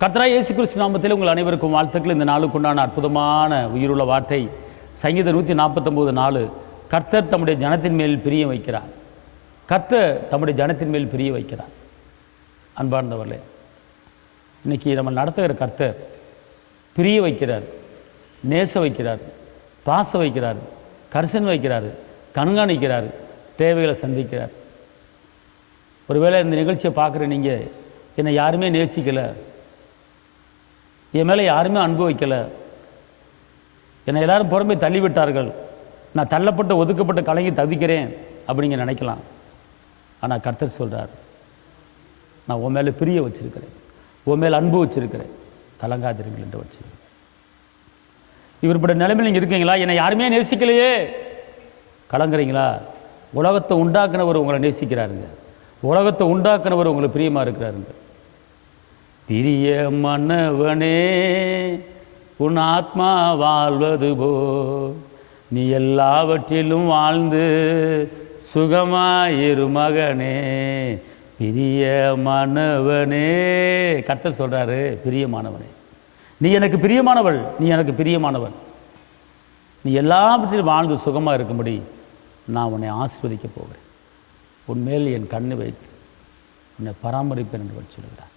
கர்த்தராகிய இயேசு கிறிஸ்து நாமத்தில் உங்கள் அனைவருக்கும் வாழ்த்துக்கள். இந்த நாளுக்குண்டான அற்புதமான உயிருள்ள வார்த்தை சங்கீதம் 149:4. கர்த்தர் தம்முடைய ஜனத்தின் மேல் பிரிய வைக்கிறார். கர்த்தர் தம்முடைய ஜனத்தின் மேல் பிரிய வைக்கிறார். அன்பார்ந்தவர்களே, இன்னைக்கு நம்ம நடத்துகிற கர்த்தர் பிரிய வைக்கிறார், நேச வைக்கிறார், பாச வைக்கிறார், கரிசன் வைக்கிறார், கண்காணிக்கிறார், தேவைகளை சந்திக்கிறார். ஒருவேளை இந்த நிகழ்ச்சியை பார்க்குற நீங்கள் என்னை யாருமே நேசிக்கலை, என் மேலே யாருமே அன்பு வைக்கலை, என்னை எல்லாரும் புறம்பே தள்ளிவிட்டார்கள், நான் தள்ளப்பட்ட ஒதுக்கப்பட்ட கலங்கி தவிக்கிறேன் அப்படிங்க நினைக்கலாம். ஆனால் கர்த்தர் சொல்கிறார், நான் உன் மேலே பிரிய வச்சிருக்கிறேன், உன் மேலே அன்பு வச்சிருக்கிறேன், கலங்காதிருங்கள் என்று வச்சிருக்கிறேன். இவர்பட நிலைமையில் நீங்கள் இருக்கீங்களா? என்னை யாருமே நேசிக்கலையே, கலங்குறீங்களா? உலகத்தை உண்டாக்குனவர் உங்களை நேசிக்கிறாருங்க. உலகத்தை உண்டாக்குனவர் உங்களை பிரியமாக இருக்கிறாருங்க. பிரியமானவனே உன் ஆத்மா வாழ்வது போ, நீ எல்லாவற்றிலும் வாழ்ந்து சுகமாயிரு மகனே. பிரியமானவனே, கர்த்தர் சொல்கிறாரு, பிரியமானவனே, நீ எனக்கு பிரியமானவள், நீ எனக்கு பிரியமானவன், நீ எல்லாவற்றிலும் வாழ்ந்து சுகமாக இருக்கும்படி நான் உன்னை ஆசீர்வதிக்க போகிறேன், உன்மேல் என் கண்ணை வைத்து உன்னை பராமரிப்பேன் என்று சொல்கிறார்.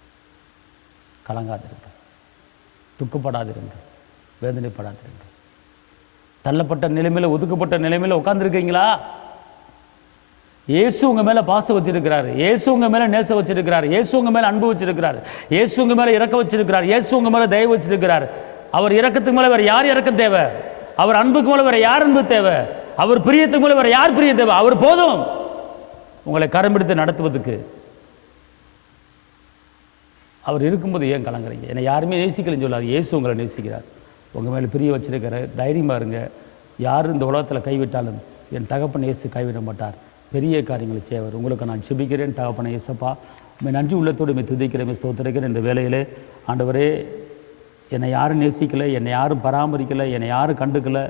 கலங்காதிருங்கள், துக்கப்படாதிருங்கள், வேதனைப்படாதிருங்கள். தள்ளப்பட்ட நிலைமையில், ஒதுக்கப்பட்ட நிலைமையில் உட்கார்ந்துருக்கீங்களா? இயேசு உங்கள் மேலே பாசம் வச்சிருக்கிறார், இயேசு உங்கள் மேலே நேசம் வச்சிருக்கிறார், இயேசு உங்கள் மேலே அன்பு வச்சிருக்கிறார், இயேசு உங்கள் மேலே இறக்கம் வச்சிருக்கிறார், இயேசு உங்கள் மேலே தயவு வச்சிருக்கிறார். அவர் இறக்கத்துக்கு மேலே வேறு யார் இறக்கம் தேவை? அவர் அன்புக்கு மேலே வேறு யார் அன்பு தேவை? அவர் பிரியத்துக்கு மேலே வேறு யார் பிரியம் தேவை? அவர் போதும் உங்களை கரம் பிடித்து நடத்துவதுக்கு. அவர் இருக்கும்போது ஏன் கலங்குறீங்க? என்னை யாருமே நேசிக்கலன்னு சொல்லாது, இயேசு உங்களை நேசிக்கிறார், உங்கள் மேலே பிரிய வச்சிருக்கிறார். தைரியமாக இருங்க. யார் இந்த உலகத்தில் கைவிட்டாலும் என் தகப்பன் இயேசு கைவிட மாட்டார். பெரிய காரியங்களை செய்வார். உங்களுக்கு நான் செபிக்கிறேன். தகப்பனை இயேசப்பா, உண்மை நன்றி உள்ளத்தோடு மை துதிக்கிறேன், ஸ்தோத்திரிக்கிறேன். இந்த வேலையிலே ஆண்டவரே, என்னை யாரும் நேசிக்கலை, என்னை யாரும் பராமரிக்கலை, என்னை யாரும் கண்டுக்கலை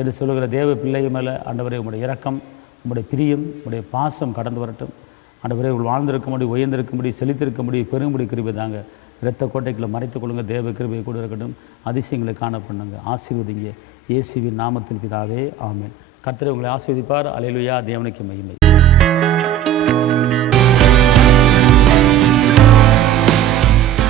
என்று சொல்லுகிற தேவ பிள்ளை மேலே ஆண்டவரே உங்களுடைய இரக்கம், உங்களுடைய பிரியம், உங்களுடைய பாசம் கடந்து வரட்டும். ஆண்டவரே, உங்கள் வாழ்ந்திருக்கும்படி, உயர்ந்திருக்கும்படி, செழித்திருக்கும்படி, பெருங்கும்படி கிருபை தாங்க. இரத்த கோட்டைகளை மறைத்துக் கொள்ளுங்க. தேவ கிருபையை கூட இருக்கட்டும். அதிசயங்களை காணப்படுங்க. ஆசீர்வதிங்க. இயேசுவின் நாமத்தில் பிதாவே, ஆமென். கர்த்தர் உங்களை ஆசீர்வதிப்பார். அல்லேலூயா. தேவனுக்கு மகிமை.